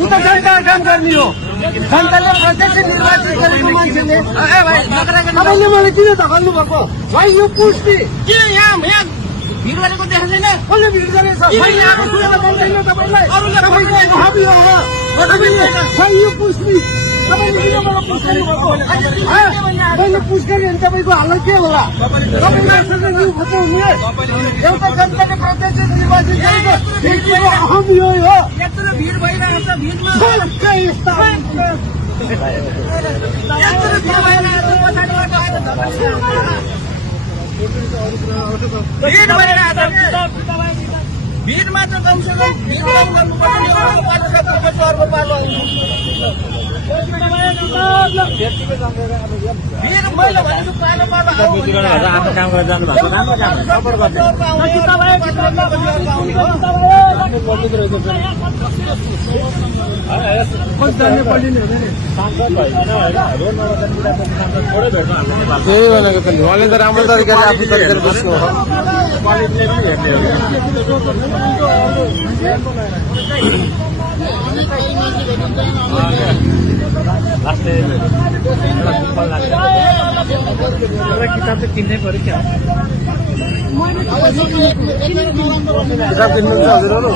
उता जनता काम गर्ने हो जनताले प्रत्यक्ष निर्वाचित गरेको मान्छेले तपाईँले मलाई किन धकाल्नु भएको भाइ यो पुष्टि किन यहाँ भिड गरेको देखा छैन कसले भिड गरेछ तपाईँलाई यो पुष्टि तपाईँले किन मलाई पुष्ट गर्नुभएको तपाईँले पुष्ट गर्यो भने तपाईँको हालत के होला तपाईँले एउटा जनताले प्रत्यक्ष निर्वाचित गरेको अहम यो हो यत्रो भिड भइरहेको छ भिडमा यत्रो भिड भइरहेको छ पछाडिबाट भिड भइरहेको छ भिडमा त कमसेकम भिड गर्नुपर्छ अर्को पालो भिड मैले भनेको पालो पालो आफ्नो काम गरेर जानु भएको राम्रो काम सपोर्ट गर्छ त्यही भनेको त उहाँले त राम्रो तरिकाले आफ्नो तरिकाले बस्नु हो किताब चाहिँ किन्नै पर्यो क्या किताब किन्नुहुन्छ हजुरहरू